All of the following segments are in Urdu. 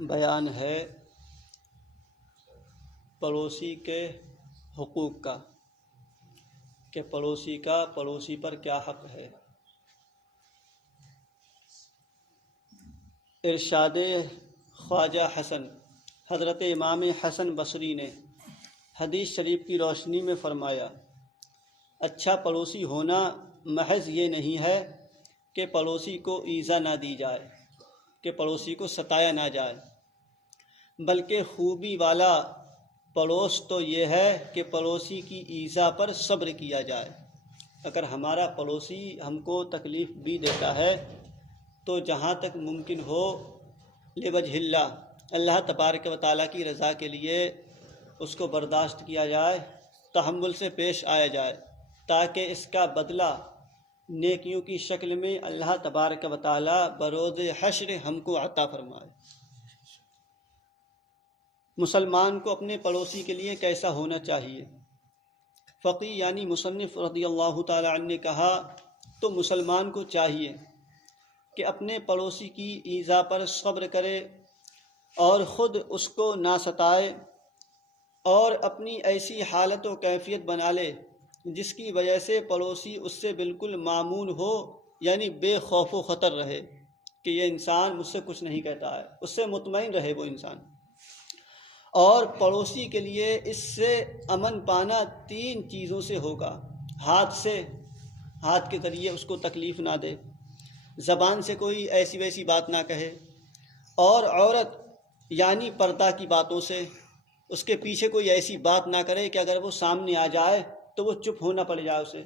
بیان ہے پڑوسی کے حقوق کا، کہ پڑوسی کا پڑوسی پر کیا حق ہے۔ ارشاد خواجہ حسن حضرت امام حسن بصری نے حدیث شریف کی روشنی میں فرمایا، اچھا پڑوسی ہونا محض یہ نہیں ہے کہ پڑوسی کو ایذا نہ دی جائے، کہ پڑوسی کو ستایا نہ جائے، بلکہ خوبی والا پڑوس تو یہ ہے کہ پڑوسی کی ایذا پر صبر کیا جائے۔ اگر ہمارا پڑوسی ہم کو تکلیف بھی دیتا ہے تو جہاں تک ممکن ہو لوجہ اللہ تبارک و تعالیٰ کی رضا کے لیے اس کو برداشت کیا جائے، تحمل سے پیش آیا جائے، تاکہ اس کا بدلہ نیکیوں کی شکل میں اللہ تبارک و تعالیٰ بروز حشر ہم کو عطا فرمائے۔ مسلمان کو اپنے پڑوسی کے لیے کیسا ہونا چاہیے؟ فقی یعنی مصنف رضی اللہ تعالی عنہ نے کہا تو مسلمان کو چاہیے کہ اپنے پڑوسی کی ایذا پر صبر کرے اور خود اس کو نہ ستائے، اور اپنی ایسی حالت و کیفیت بنا لے جس کی وجہ سے پڑوسی اس سے بالکل مامون ہو، یعنی بے خوف و خطر رہے کہ یہ انسان مجھ سے کچھ نہیں کہتا ہے، اس سے مطمئن رہے وہ انسان۔ اور پڑوسی کے لیے اس سے امن پانا 3 چیزوں سے ہوگا: ہاتھ کے ذریعے اس کو تکلیف نہ دے، زبان سے کوئی ایسی ویسی بات نہ کہے، اور عورت یعنی پردہ کی باتوں سے اس کے پیچھے کوئی ایسی بات نہ کرے کہ اگر وہ سامنے آ جائے تو وہ چپ ہونا پڑ جائے اسے،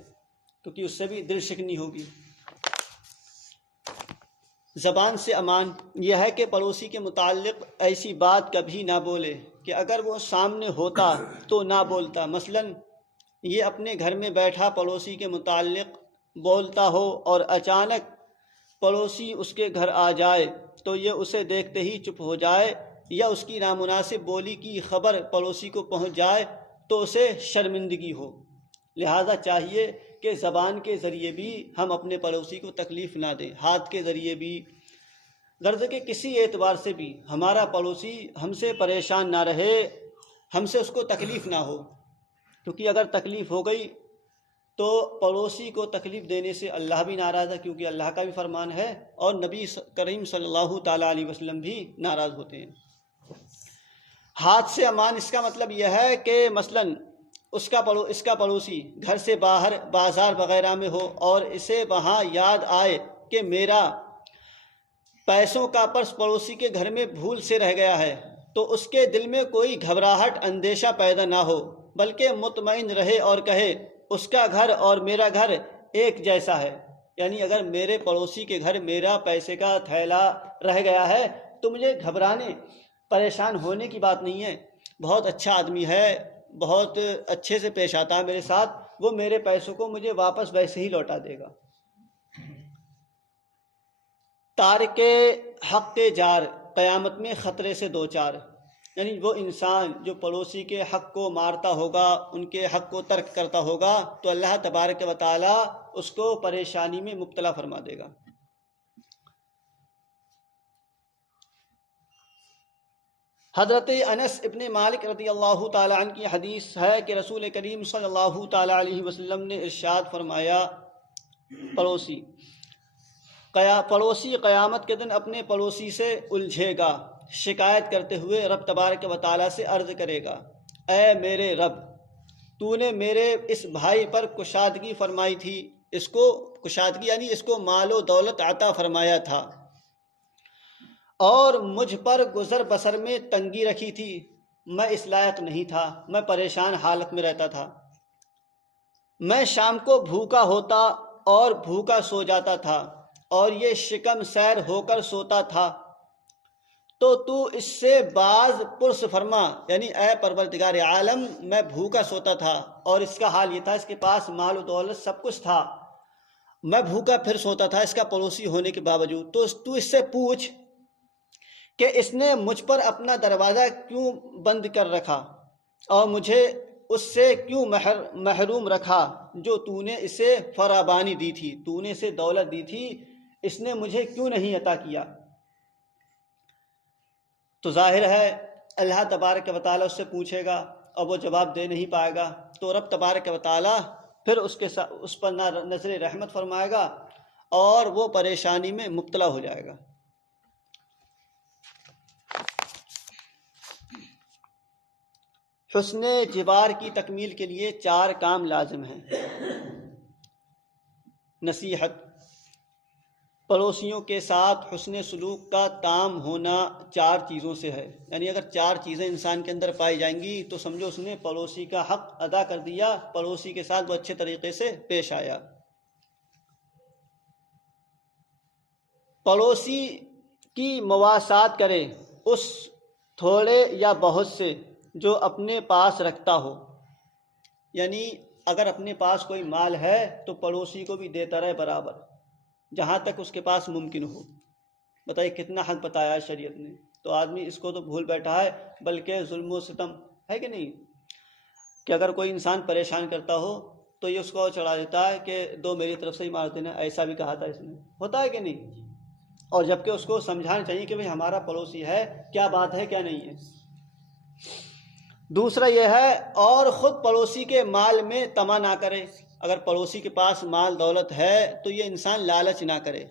کیونکہ اس سے بھی دل شکنی ہوگی۔ زبان سے امان یہ ہے کہ پڑوسی کے متعلق ایسی بات کبھی نہ بولے کہ اگر وہ سامنے ہوتا تو نہ بولتا۔ مثلاً یہ اپنے گھر میں بیٹھا پڑوسی کے متعلق بولتا ہو اور اچانک پڑوسی اس کے گھر آ جائے تو یہ اسے دیکھتے ہی چپ ہو جائے، یا اس کی نامناسب بولی کی خبر پڑوسی کو پہنچ جائے تو اسے شرمندگی ہو۔ لہذا چاہیے کہ زبان کے ذریعے بھی ہم اپنے پڑوسی کو تکلیف نہ دیں، ہاتھ کے ذریعے بھی، غرض کہ کسی اعتبار سے بھی ہمارا پڑوسی ہم سے پریشان نہ رہے، ہم سے اس کو تکلیف نہ ہو، کیونکہ اگر تکلیف ہو گئی تو پڑوسی کو تکلیف دینے سے اللہ بھی ناراض ہے، کیونکہ اللہ کا بھی فرمان ہے اور نبی کریم صلی اللہ تعالیٰ علیہ وسلم بھی ناراض ہوتے ہیں۔ ہاتھ سے امان اس کا مطلب یہ ہے کہ مثلاً اس کا پڑوسی گھر سے باہر بازار وغیرہ میں ہو اور اسے وہاں یاد آئے کہ میرا پیسوں کا پرس پڑوسی کے گھر میں بھول سے رہ گیا ہے، تو اس کے دل میں کوئی گھبراہٹ اندیشہ پیدا نہ ہو، بلکہ مطمئن رہے اور کہے اس کا گھر اور میرا گھر ایک جیسا ہے۔ یعنی اگر میرے پڑوسی کے گھر میرا پیسے کا تھیلا رہ گیا ہے تو مجھے گھبرانے پریشان ہونے کی بات نہیں ہے، بہت اچھا آدمی ہے، بہت اچھے سے پیش آتا ہے میرے ساتھ، وہ میرے پیسوں کو مجھے واپس ویسے ہی لوٹا دے گا۔ تارک حق جار قیامت میں خطرے سے دوچار، یعنی وہ انسان جو پڑوسی کے حق کو مارتا ہوگا، ان کے حق کو ترک کرتا ہوگا، تو اللہ تبارک و تعالیٰ اس کو پریشانی میں مبتلا فرما دے گا۔ حضرت انس ابن مالک رضی اللہ تعالیٰ عنہ کی حدیث ہے کہ رسول کریم صلی اللہ تعالیٰ علیہ وسلم نے ارشاد فرمایا، پڑوسی قیامت کے دن اپنے پڑوسی سے الجھے گا، شکایت کرتے ہوئے رب تبارک و تعالیٰ سے عرض کرے گا، اے میرے رب، تو نے میرے اس بھائی پر کشادگی فرمائی تھی، اس کو کشادگی یعنی اس کو مال و دولت عطا فرمایا تھا، اور مجھ پر گزر بسر میں تنگی رکھی تھی، میں اس لائق نہیں تھا، میں پریشان حالت میں رہتا تھا، میں شام کو بھوکا ہوتا اور بھوکا سو جاتا تھا، اور یہ شکم سیر ہو کر سوتا تھا، تو اس سے باز پرس فرما، یعنی اے پروردگار عالم، میں بھوکا سوتا تھا اور اس کا حال یہ تھا، اس کے پاس مال و دولت سب کچھ تھا، میں بھوکا پھر سوتا تھا اس کا پڑوسی ہونے کے باوجود، تو اس سے پوچھ کہ اس نے مجھ پر اپنا دروازہ کیوں بند کر رکھا اور مجھے اس سے کیوں محروم رکھا جو تو نے اسے فراوانی دی تھی، تو نے اسے دولت دی تھی، اس نے مجھے کیوں نہیں عطا کیا؟ تو ظاہر ہے اللہ تبارک و تعالیٰ اس سے پوچھے گا اور وہ جواب دے نہیں پائے گا، تو رب تبارک و تعالیٰ پھر اس پر نظر رحمت فرمائے گا اور وہ پریشانی میں مبتلا ہو جائے گا۔ حسن جوار کی تکمیل کے لیے 4 کام لازم ہیں۔ نصیحت، پڑوسیوں کے ساتھ حسن سلوک کا تام ہونا 4 چیزوں سے ہے، یعنی اگر 4 چیزیں انسان کے اندر پائی جائیں گی تو سمجھو اس نے پڑوسی کا حق ادا کر دیا، پڑوسی کے ساتھ وہ اچھے طریقے سے پیش آیا۔ پڑوسی کی مواسات کرے اس تھوڑے یا بہت سے جو اپنے پاس رکھتا ہو، یعنی اگر اپنے پاس کوئی مال ہے تو پڑوسی کو بھی دیتا رہے برابر، جہاں تک اس کے پاس ممکن ہو۔ بتائیے کتنا حق بتایا شریعت نے، تو آدمی اس کو تو بھول بیٹھا ہے، بلکہ ظلم و ستم ہے کہ نہیں، کہ اگر کوئی انسان پریشان کرتا ہو تو یہ اس کو چڑھا دیتا ہے کہ 2 میری طرف سے ہی مار دینا، ایسا بھی کہا تھا اس نے، ہوتا ہے کہ نہیں؟ اور جبکہ اس کو سمجھانا چاہیے کہ بھئی ہمارا پڑوسی ہے، کیا بات ہے کیا نہیں ہے۔ دوسرا یہ ہے اور خود پڑوسی کے مال میں طمع نہ کرے، اگر پڑوسی کے پاس مال دولت ہے تو یہ انسان لالچ نہ کرے۔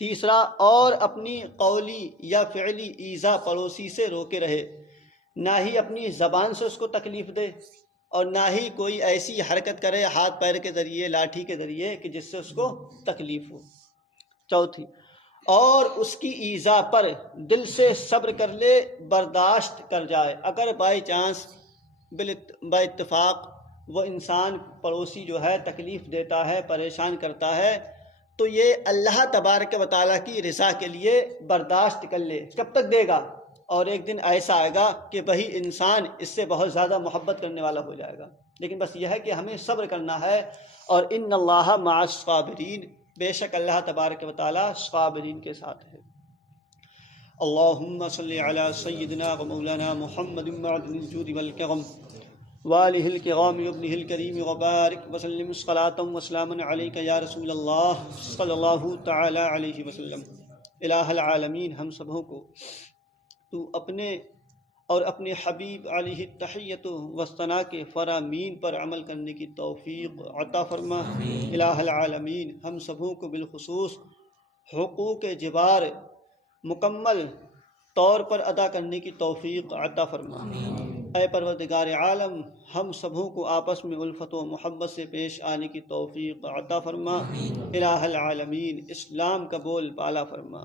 تیسرا اور اپنی قولی یا فعلی ایذا پڑوسی سے روکے رہے، نہ ہی اپنی زبان سے اس کو تکلیف دے اور نہ ہی کوئی ایسی حرکت کرے ہاتھ پیر کے ذریعے، لاٹھی کے ذریعے کہ جس سے اس کو تکلیف ہو۔ چوتھی اور اس کی ایذا پر دل سے صبر کر لے، برداشت کر جائے۔ اگر بائی چانس با اتفاق وہ انسان پڑوسی جو ہے تکلیف دیتا ہے، پریشان کرتا ہے، تو یہ اللہ تبارک و تعالیٰ کی رضا کے لیے برداشت کر لے۔ کب تک دے گا؟ اور ایک دن ایسا آئے گا کہ وہی انسان اس سے بہت زیادہ محبت کرنے والا ہو جائے گا۔ لیکن بس یہ ہے کہ ہمیں صبر کرنا ہے، اور ان اللہ مع الصابرین، بے شک اللہ تبارک و تعالیٰ صابرین کے ساتھ ہے۔ اللہم صلی علی سیدنا و مولانا محمد معدن الجود والکرم وآلہ الکرام وابنہ الکریم وبارک وسلم صلاۃ وسلاما علیک یا رسول اللہ صلی اللہ تعالی علیہ وسلم۔ الہ العالمین، ہم سبوں کو تو اپنے اور اپنے حبیب علیہ التحیۃ والثناء کے فرامین پر عمل کرنے کی توفیق عطا فرما۔ الہ العالمین، ہم سبوں کو بالخصوص حقوق جوار مکمل طور پر ادا کرنے کی توفیق عطا فرما۔ اے پروردگار عالم، ہم سبوں کو آپس میں الفت و محبت سے پیش آنے کی توفیق عطا فرما۔ الہ العالمین، اسلام کا بول بالا فرما،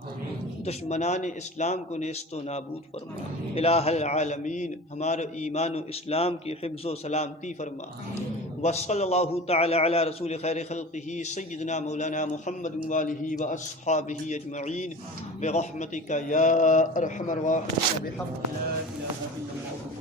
دشمنان اسلام کو نیست و نابود فرما۔ الہ العالمین، ہمارے ایمان و اسلام کی حفظ و سلامتی فرما۔ وصلی اللہ تعالی علی رسول خیر خلقہ سیدنا مولانا محمد وآلہ واصحابہ اجمعین برحمتک یا ارحم الراحمین بحق لا الہ الا اللہ۔